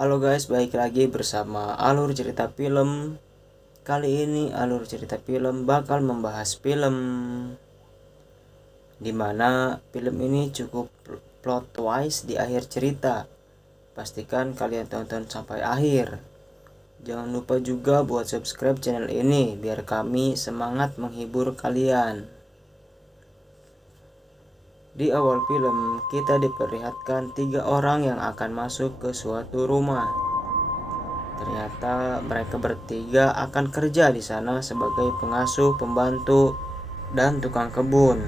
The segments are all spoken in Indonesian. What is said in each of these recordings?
Halo guys, balik lagi bersama Alur Cerita Film. Kali ini Alur Cerita Film bakal membahas film dimana film ini cukup plot twist di akhir cerita. Pastikan kalian tonton sampai akhir. Jangan lupa juga buat subscribe channel ini biar kami semangat menghibur kalian. Di awal film, kita diperlihatkan 3 orang yang akan masuk ke suatu rumah. Ternyata mereka bertiga akan kerja di sana sebagai pengasuh, pembantu, dan tukang kebun.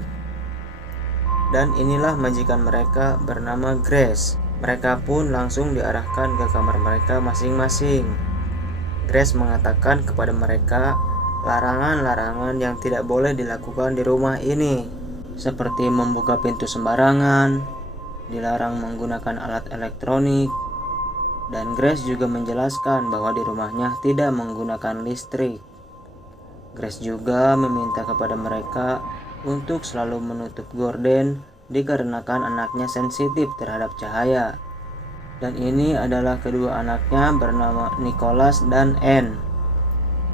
Dan inilah majikan mereka bernama Grace. Mereka pun langsung diarahkan ke kamar mereka masing-masing. Grace mengatakan kepada mereka larangan-larangan yang tidak boleh dilakukan di rumah ini, seperti membuka pintu sembarangan, dilarang menggunakan alat elektronik, dan Grace juga menjelaskan bahwa di rumahnya tidak menggunakan listrik. Grace juga meminta kepada mereka untuk selalu menutup gorden dikarenakan anaknya sensitif terhadap cahaya. Dan ini adalah kedua anaknya bernama Nicholas dan Anne.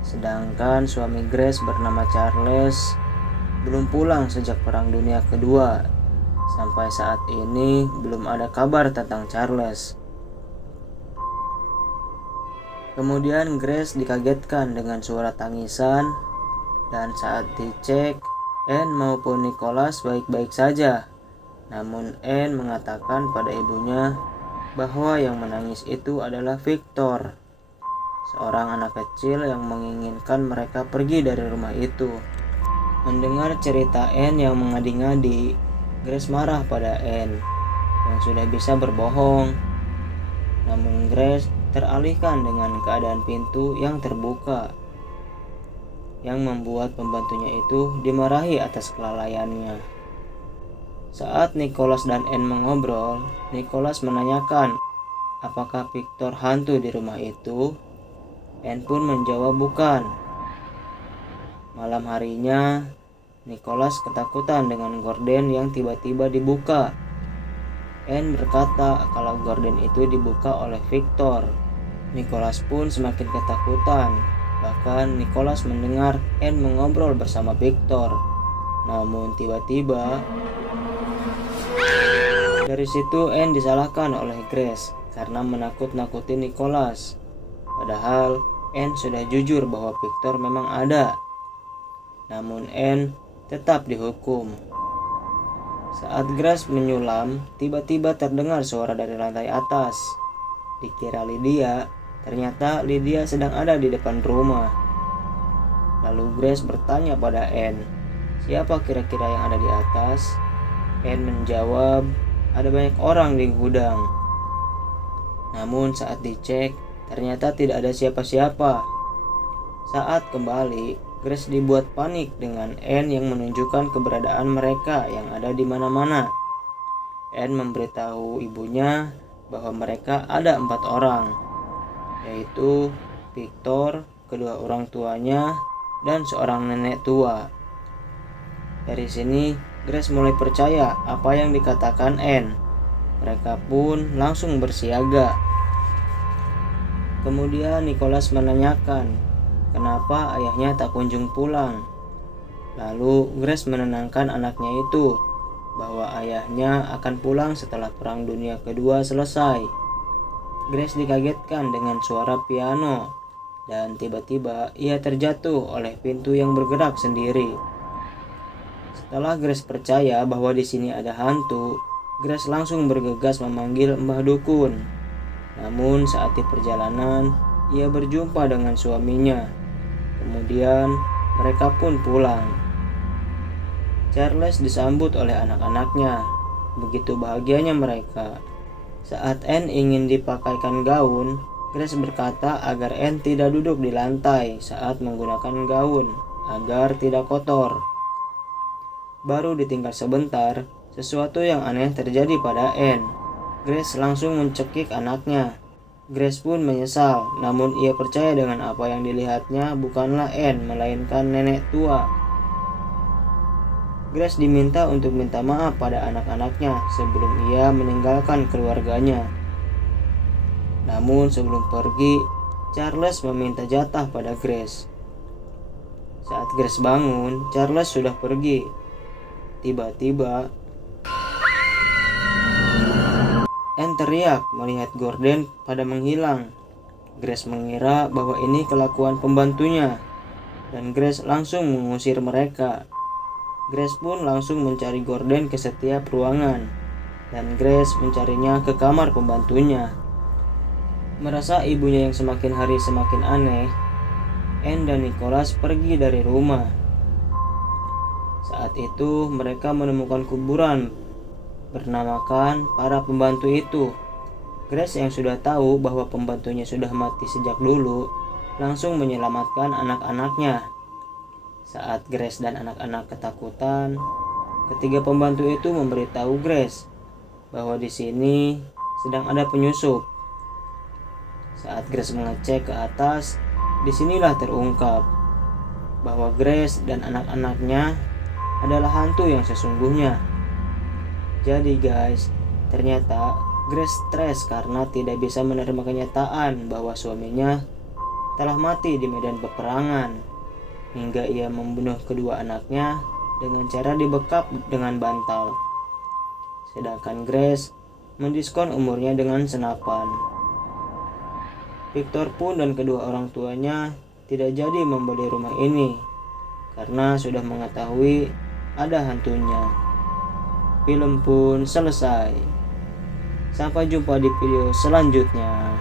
Sedangkan suami Grace bernama Charles belum pulang sejak Perang Dunia Kedua. Sampai saat ini belum ada kabar tentang Charles. Kemudian Grace dikagetkan dengan suara tangisan, dan saat dicek, Anne maupun Nicholas baik-baik saja. Namun Anne mengatakan pada ibunya bahwa yang menangis itu adalah Victor, seorang anak kecil yang menginginkan mereka pergi dari rumah itu. Mendengar cerita Anne yang mengadi-ngadi, Grace marah pada Anne yang sudah bisa berbohong. Namun Grace teralihkan dengan keadaan pintu yang terbuka, yang membuat pembantunya itu dimarahi atas kelalaiannya. Saat Nicholas dan Anne mengobrol, Nicholas menanyakan apakah Victor hantu di rumah itu. Anne pun menjawab bukan. Malam harinya, Nicholas ketakutan dengan gorden yang tiba-tiba dibuka. Anne berkata kalau gorden itu dibuka oleh Victor. Nicholas pun semakin ketakutan. Bahkan Nicholas mendengar Anne mengobrol bersama Victor. Namun tiba-tiba dari situ Anne disalahkan oleh Grace karena menakut-nakuti Nicholas. Padahal Anne sudah jujur bahwa Victor memang ada. Namun Anne tetap dihukum. Saat Grace menyulam, tiba-tiba terdengar suara dari lantai atas. Dikira Lydia, ternyata Lydia sedang ada di depan rumah. Lalu Grace bertanya pada Anne, siapa kira-kira yang ada di atas? Anne menjawab, ada banyak orang di gudang. Namun saat dicek, ternyata tidak ada siapa-siapa. Saat kembali, Grace dibuat panik dengan Anne yang menunjukkan keberadaan mereka yang ada di mana-mana. Anne memberitahu ibunya bahwa mereka ada 4 orang, yaitu Victor, kedua orang tuanya, dan seorang nenek tua. Dari sini, Grace mulai percaya apa yang dikatakan Anne. Mereka pun langsung bersiaga. Kemudian Nicholas menanyakan kenapa ayahnya tak kunjung pulang. Lalu Grace menenangkan anaknya itu bahwa ayahnya akan pulang setelah Perang Dunia Kedua selesai. Grace dikagetkan dengan suara piano dan tiba-tiba ia terjatuh oleh pintu yang bergerak sendiri. Setelah Grace percaya bahwa di sini ada hantu, Grace langsung bergegas memanggil Mbah Dukun. Namun saat di perjalanan, ia berjumpa dengan suaminya. Kemudian mereka pun pulang. Charles disambut oleh anak-anaknya. Begitu bahagianya mereka. Saat Anne ingin dipakaikan gaun, Grace berkata agar Anne tidak duduk di lantai saat menggunakan gaun agar tidak kotor. Baru ditinggal sebentar, sesuatu yang aneh terjadi pada Anne. Grace langsung mencekik anaknya. Grace pun menyesal, namun ia percaya dengan apa yang dilihatnya bukanlah Anne, melainkan nenek tua. Grace diminta untuk minta maaf pada anak-anaknya sebelum ia meninggalkan keluarganya. Namun sebelum pergi, Charles meminta jatah pada Grace. Saat Grace bangun, Charles sudah pergi. Tiba-tiba, Anne teriak melihat Gordon pada menghilang. Grace mengira bahwa ini kelakuan pembantunya, dan Grace langsung mengusir mereka. Grace pun langsung mencari Gordon ke setiap ruangan, dan Grace mencarinya ke kamar pembantunya. Merasa ibunya yang semakin hari semakin aneh, Anne dan Nicholas pergi dari rumah. Saat itu mereka menemukan kuburan bernamakan para pembantu itu. Grace yang sudah tahu bahwa pembantunya sudah mati sejak dulu, langsung menyelamatkan anak-anaknya. Saat Grace dan anak-anak ketakutan, ketiga pembantu itu memberitahu Grace bahwa di sini sedang ada penyusup. Saat Grace mengecek ke atas, disinilah terungkap bahwa Grace dan anak-anaknya adalah hantu yang sesungguhnya. Jadi guys, ternyata Grace stres karena tidak bisa menerima kenyataan bahwa suaminya telah mati di medan peperangan, hingga ia membunuh kedua anaknya dengan cara dibekap dengan bantal. Sedangkan Grace mendiskon umurnya dengan senapan. Victor pun dan kedua orang tuanya tidak jadi membeli rumah ini karena sudah mengetahui ada hantunya. Film pun selesai. Sampai jumpa di video selanjutnya.